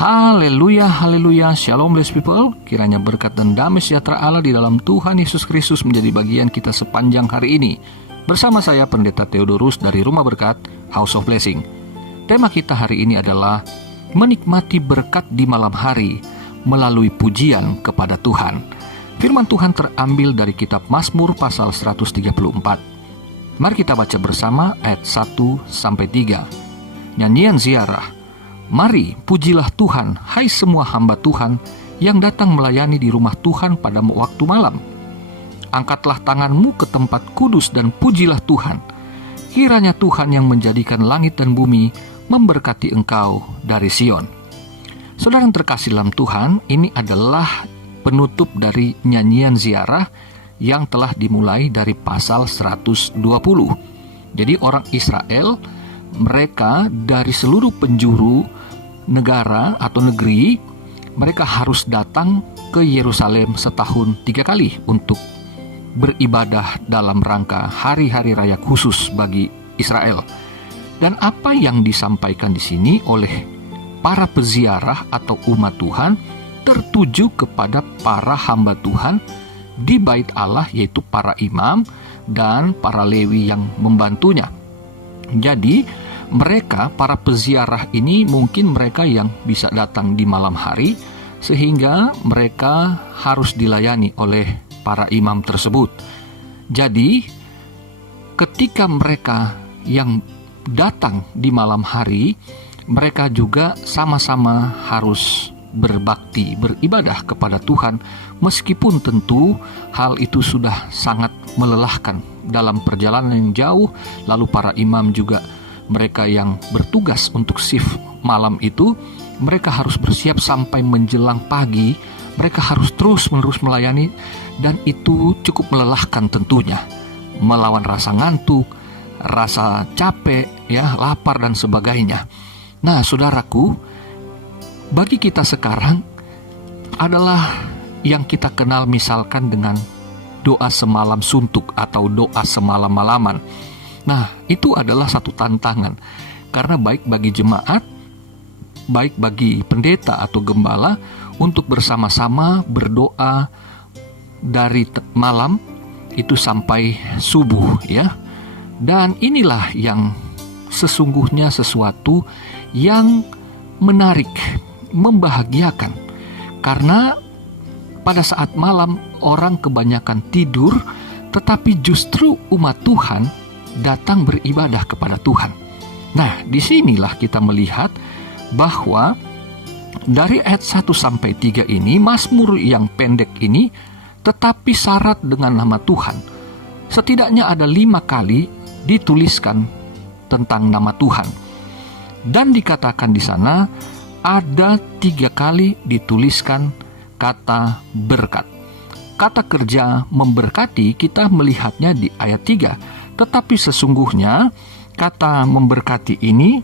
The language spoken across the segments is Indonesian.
Haleluya, haleluya, shalom blessed people. Kiranya berkat dan damai sejahtera Allah di dalam Tuhan Yesus Kristus menjadi bagian kita sepanjang hari ini. Bersama saya Pendeta Theodorus dari Rumah Berkat, House of Blessing. Tema kita hari ini adalah menikmati berkat di malam hari melalui pujian kepada Tuhan. Firman Tuhan terambil dari kitab Mazmur pasal 134. Mari kita baca bersama ayat 1-3. Nyanyian ziarah. Mari pujilah Tuhan, hai semua hamba Tuhan yang datang melayani di rumah Tuhan pada waktu malam. Angkatlah tanganmu ke tempat kudus dan pujilah Tuhan. Kiranya Tuhan yang menjadikan langit dan bumi memberkati engkau dari Sion. Saudara yang terkasih dalam Tuhan, ini adalah penutup dari nyanyian ziarah yang telah dimulai dari pasal 120. Jadi orang Israel, mereka dari seluruh penjuru negara atau negeri, mereka harus datang ke Yerusalem setahun 3 kali untuk beribadah dalam rangka hari-hari raya khusus bagi Israel. Dan apa yang disampaikan di sini oleh para peziarah atau umat Tuhan tertuju kepada para hamba Tuhan di bait Allah, yaitu para imam dan para Lewi yang membantunya. Jadi mereka, para peziarah ini, mungkin mereka yang bisa datang di malam hari, sehingga mereka harus dilayani oleh para imam tersebut. Jadi, ketika mereka yang datang di malam hari, mereka juga sama-sama harus berbakti, beribadah kepada Tuhan, meskipun tentu hal itu sudah sangat melelahkan dalam perjalanan yang jauh. Lalu para imam juga, mereka yang bertugas untuk shift malam itu, mereka harus bersiap sampai menjelang pagi. Mereka harus terus-menerus melayani, dan itu cukup melelahkan tentunya, melawan rasa ngantuk, rasa capek, lapar dan sebagainya. Nah, saudaraku, bagi kita sekarang adalah yang kita kenal misalkan dengan doa semalam suntuk atau doa semalam-malaman. Nah, itu adalah satu tantangan, karena baik bagi jemaat, baik bagi pendeta atau gembala untuk bersama-sama berdoa dari malam itu sampai subuh, Dan inilah yang sesungguhnya sesuatu yang menarik, membahagiakan, karena pada saat malam orang kebanyakan tidur, tetapi justru umat Tuhan datang beribadah kepada Tuhan. Nah, disinilah kita melihat bahwa dari ayat 1-3 ini, Mazmur yang pendek ini tetapi syarat dengan nama Tuhan. Setidaknya ada 5 kali dituliskan tentang nama Tuhan. Dan dikatakan di sana ada 3 kali dituliskan kata berkat. Kata kerja memberkati kita melihatnya di ayat 3. Tetapi sesungguhnya kata memberkati ini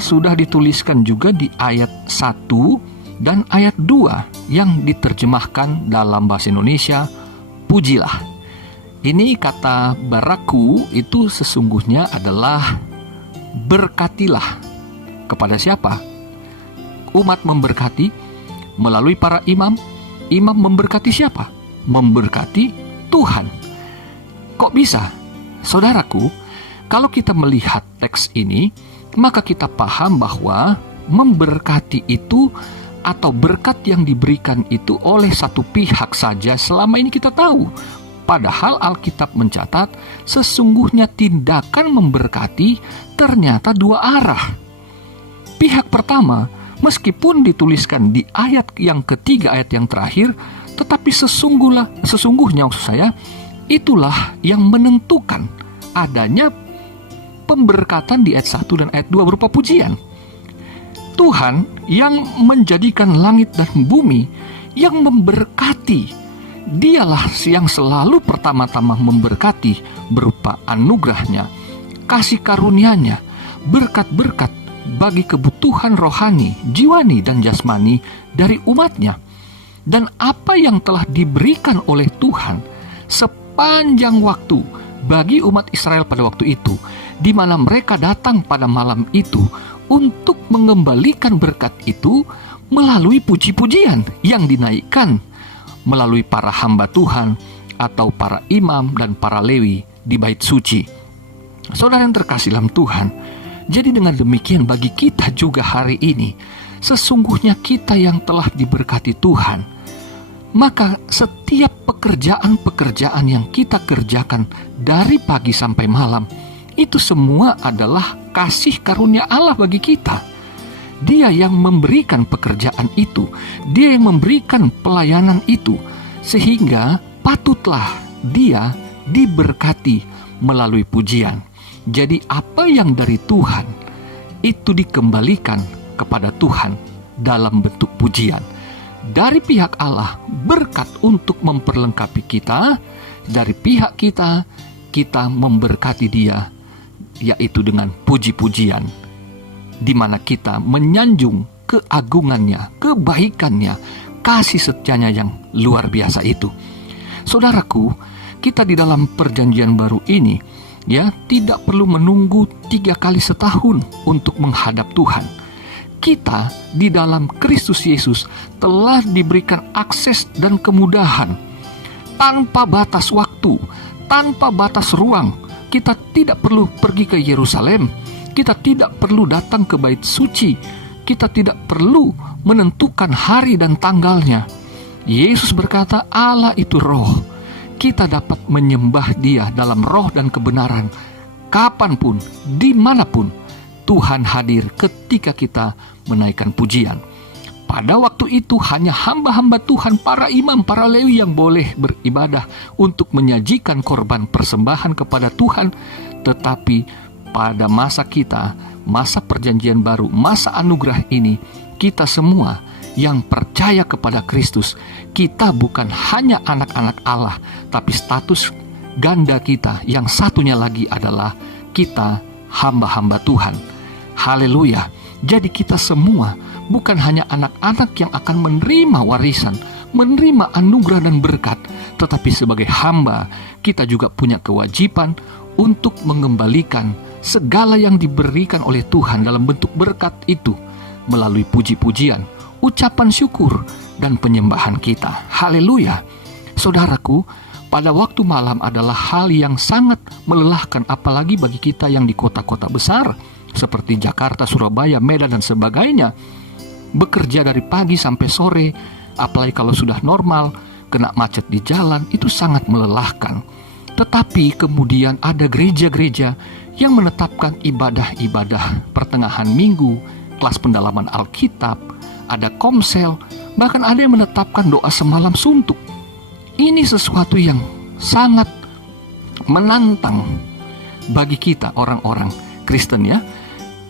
sudah dituliskan juga di ayat 1 dan ayat 2 yang diterjemahkan dalam bahasa Indonesia, pujilah. Ini kata baraku itu sesungguhnya adalah berkatilah. Kepada siapa? Umat memberkati melalui para imam. Imam memberkati siapa? Memberkati Tuhan. Kok bisa? Saudaraku, kalau kita melihat teks ini, maka kita paham bahwa memberkati itu atau berkat yang diberikan itu oleh satu pihak saja selama ini kita tahu. Padahal Alkitab mencatat sesungguhnya tindakan memberkati ternyata 2 arah. Pihak pertama, meskipun dituliskan di ayat yang ketiga, ayat yang terakhir, tetapi sesungguhnya maksud saya, itulah yang menentukan adanya pemberkatan di ayat 1 dan ayat 2 berupa pujian. Tuhan yang menjadikan langit dan bumi, yang memberkati, dialah yang selalu pertama-tama memberkati berupa anugerahnya, kasih karunia-Nya, berkat-berkat bagi kebutuhan rohani, jiwani, dan jasmani dari umatnya. Dan apa yang telah diberikan oleh Tuhan sepanjang waktu bagi umat Israel pada waktu itu, di mana mereka datang pada malam itu untuk mengembalikan berkat itu melalui puji-pujian yang dinaikkan melalui para hamba Tuhan atau para imam dan para lewi di bait suci. Saudara yang terkasih dalam Tuhan, jadi dengan demikian bagi kita juga hari ini, sesungguhnya kita yang telah diberkati Tuhan, maka setiap pekerjaan-pekerjaan yang kita kerjakan dari pagi sampai malam, itu semua adalah kasih karunia Allah bagi kita. Dia yang memberikan pekerjaan itu, Dia yang memberikan pelayanan itu, sehingga patutlah Dia diberkati melalui pujian. Jadi apa yang dari Tuhan itu dikembalikan kepada Tuhan dalam bentuk pujian. Dari pihak Allah berkat untuk memperlengkapi kita, dari pihak kita, kita memberkati Dia, yaitu dengan puji-pujian, di mana kita menyanjung keagungannya, kebaikannya, kasih setianya yang luar biasa itu. Saudaraku, kita di dalam perjanjian baru ini tidak perlu menunggu 3 kali setahun untuk menghadap Tuhan. Kita di dalam Kristus Yesus telah diberikan akses dan kemudahan tanpa batas waktu, tanpa batas ruang. Kita tidak perlu pergi ke Yerusalem, kita tidak perlu datang ke bait suci, kita tidak perlu menentukan hari dan tanggalnya. Yesus berkata, Allah itu roh. Kita dapat menyembah Dia dalam roh dan kebenaran, kapanpun, dimanapun. Tuhan hadir ketika kita menaikkan pujian. Pada waktu itu hanya hamba-hamba Tuhan, para imam, para lewi yang boleh beribadah untuk menyajikan korban persembahan kepada Tuhan. Tetapi pada masa kita, masa perjanjian baru, masa anugerah ini, kita semua yang percaya kepada Kristus, kita bukan hanya anak-anak Allah, tapi status ganda kita yang satunya lagi adalah kita hamba-hamba Tuhan. Haleluya. Jadi kita semua bukan hanya anak-anak yang akan menerima warisan, menerima anugerah dan berkat, tetapi sebagai hamba kita juga punya kewajiban untuk mengembalikan segala yang diberikan oleh Tuhan dalam bentuk berkat itu melalui puji-pujian, ucapan syukur, dan penyembahan kita. Haleluya. Saudaraku, pada waktu malam adalah hal yang sangat melelahkan, apalagi bagi kita yang di kota-kota besar seperti Jakarta, Surabaya, Medan, dan sebagainya. Bekerja dari pagi sampai sore, apalagi kalau sudah normal, kena macet di jalan, itu sangat melelahkan. Tetapi kemudian ada gereja-gereja yang menetapkan ibadah-ibadah pertengahan minggu, kelas pendalaman Alkitab, ada komsel, bahkan ada yang menetapkan doa semalam suntuk. Ini sesuatu yang sangat menantang bagi kita orang-orang Kristen ya.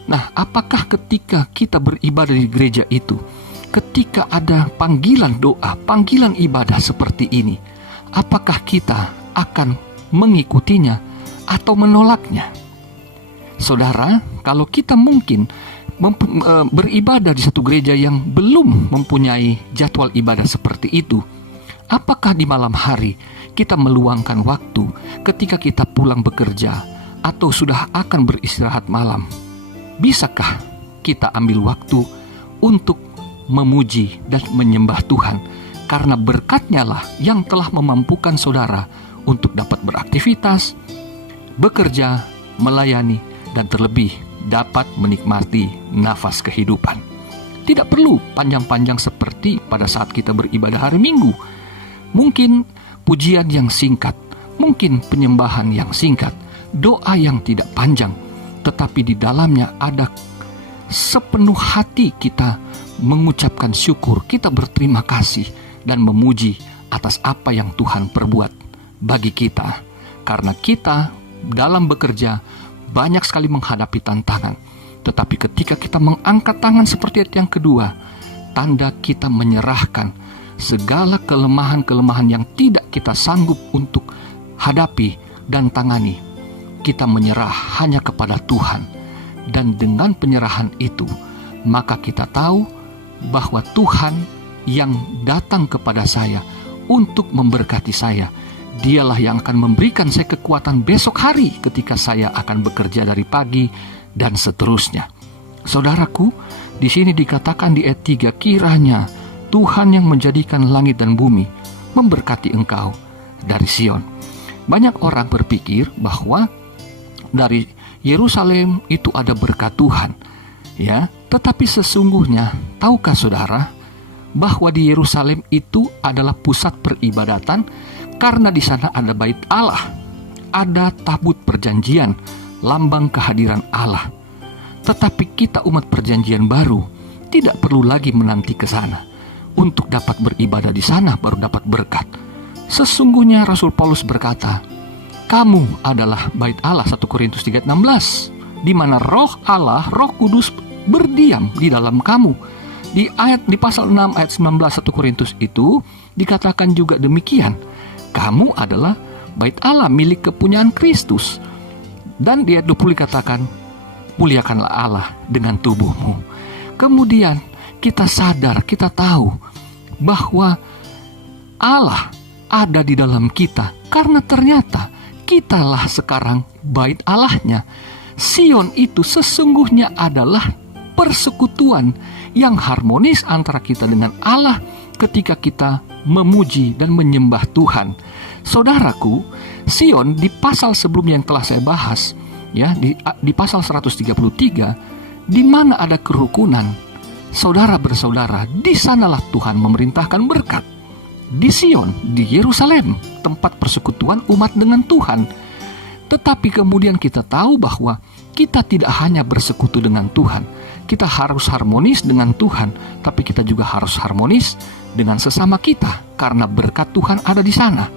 Nah, apakah ketika kita beribadah di gereja itu, ketika ada panggilan doa, panggilan ibadah seperti ini, apakah kita akan mengikutinya atau menolaknya? Saudara, kalau kita mungkin beribadah di satu gereja yang belum mempunyai jadwal ibadah seperti itu, apakah di malam hari kita meluangkan waktu ketika kita pulang bekerja atau sudah akan beristirahat malam? Bisakah kita ambil waktu untuk memuji dan menyembah Tuhan? Karena berkat-Nya lah yang telah memampukan saudara untuk dapat beraktivitas, bekerja, melayani, dan terlebih dapat menikmati nafas kehidupan. Tidak perlu panjang-panjang seperti pada saat kita beribadah hari Minggu. Mungkin pujian yang singkat, mungkin penyembahan yang singkat, doa yang tidak panjang, tetapi di dalamnya ada sepenuh hati kita mengucapkan syukur, kita berterima kasih dan memuji atas apa yang Tuhan perbuat bagi kita. Karena kita dalam bekerja banyak sekali menghadapi tantangan, tetapi ketika kita mengangkat tangan seperti yang kedua, tanda kita menyerahkan segala kelemahan-kelemahan yang tidak kita sanggup untuk hadapi dan tangani. Kita menyerah hanya kepada Tuhan, dan dengan penyerahan itu, maka kita tahu bahwa Tuhan yang datang kepada saya untuk memberkati saya, Dialah yang akan memberikan saya kekuatan besok hari ketika saya akan bekerja dari pagi dan seterusnya. Saudaraku, di sini dikatakan di ayat 3, kiranya Tuhan yang menjadikan langit dan bumi memberkati engkau dari Sion. Banyak orang berpikir bahwa dari Yerusalem itu ada berkat Tuhan, ya. Tetapi sesungguhnya, tahukah saudara bahwa di Yerusalem itu adalah pusat peribadatan, karena di sana ada bait Allah, ada tabut perjanjian, lambang kehadiran Allah. Tetapi kita umat perjanjian baru tidak perlu lagi menanti ke sana untuk dapat beribadah di sana baru dapat berkat. Sesungguhnya Rasul Paulus berkata, kamu adalah bait Allah, 1 Korintus 3:16, di mana Roh Allah, Roh Kudus berdiam di dalam kamu. Di pasal 6 ayat 19 1 Korintus itu dikatakan juga demikian. Kamu adalah bait Allah, milik kepunyaan Kristus. Dan di ayat 20 dikatakan, muliakanlah Allah dengan tubuhmu. Kemudian kita sadar, kita tahu bahwa Allah ada di dalam kita, karena ternyata kitalah sekarang bait Allahnya. Sion itu sesungguhnya adalah persekutuan yang harmonis antara kita dengan Allah ketika kita memuji dan menyembah Tuhan. Saudaraku, Sion di pasal sebelumnya yang telah saya bahas, ya, di pasal 133, di mana ada kerukunan, saudara bersaudara, di sanalah Tuhan memerintahkan berkat. Di Sion, di Yerusalem, tempat persekutuan umat dengan Tuhan. Tetapi kemudian kita tahu bahwa kita tidak hanya bersekutu dengan Tuhan, kita harus harmonis dengan Tuhan, tapi kita juga harus harmonis dengan sesama kita, karena berkat Tuhan ada di sana.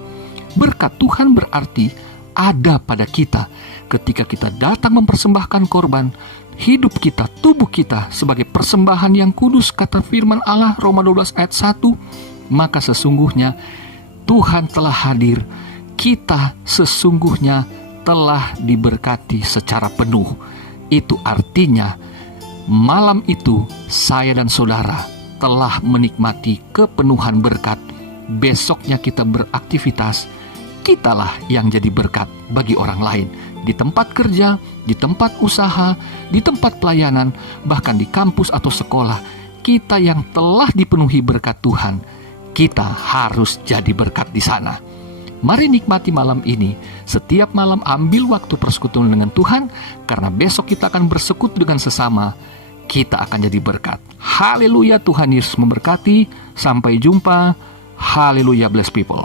Berkat Tuhan berarti ada pada kita ketika kita datang mempersembahkan korban, hidup kita, tubuh kita sebagai persembahan yang kudus, kata firman Allah Roma 12 ayat 1. Maka sesungguhnya Tuhan telah hadir, kita sesungguhnya telah diberkati secara penuh. Itu artinya malam itu saya dan saudara telah menikmati kepenuhan berkat. Besoknya kita beraktivitas, kitalah yang jadi berkat bagi orang lain. Di tempat kerja, di tempat usaha, di tempat pelayanan, bahkan di kampus atau sekolah, kita yang telah dipenuhi berkat Tuhan, kita harus jadi berkat di sana. Mari nikmati malam ini. Setiap malam ambil waktu persekutuan dengan Tuhan, karena besok kita akan bersekutu dengan sesama. Kita akan jadi berkat. Haleluya, Tuhan Yesus memberkati. Sampai jumpa. Haleluya, bless people.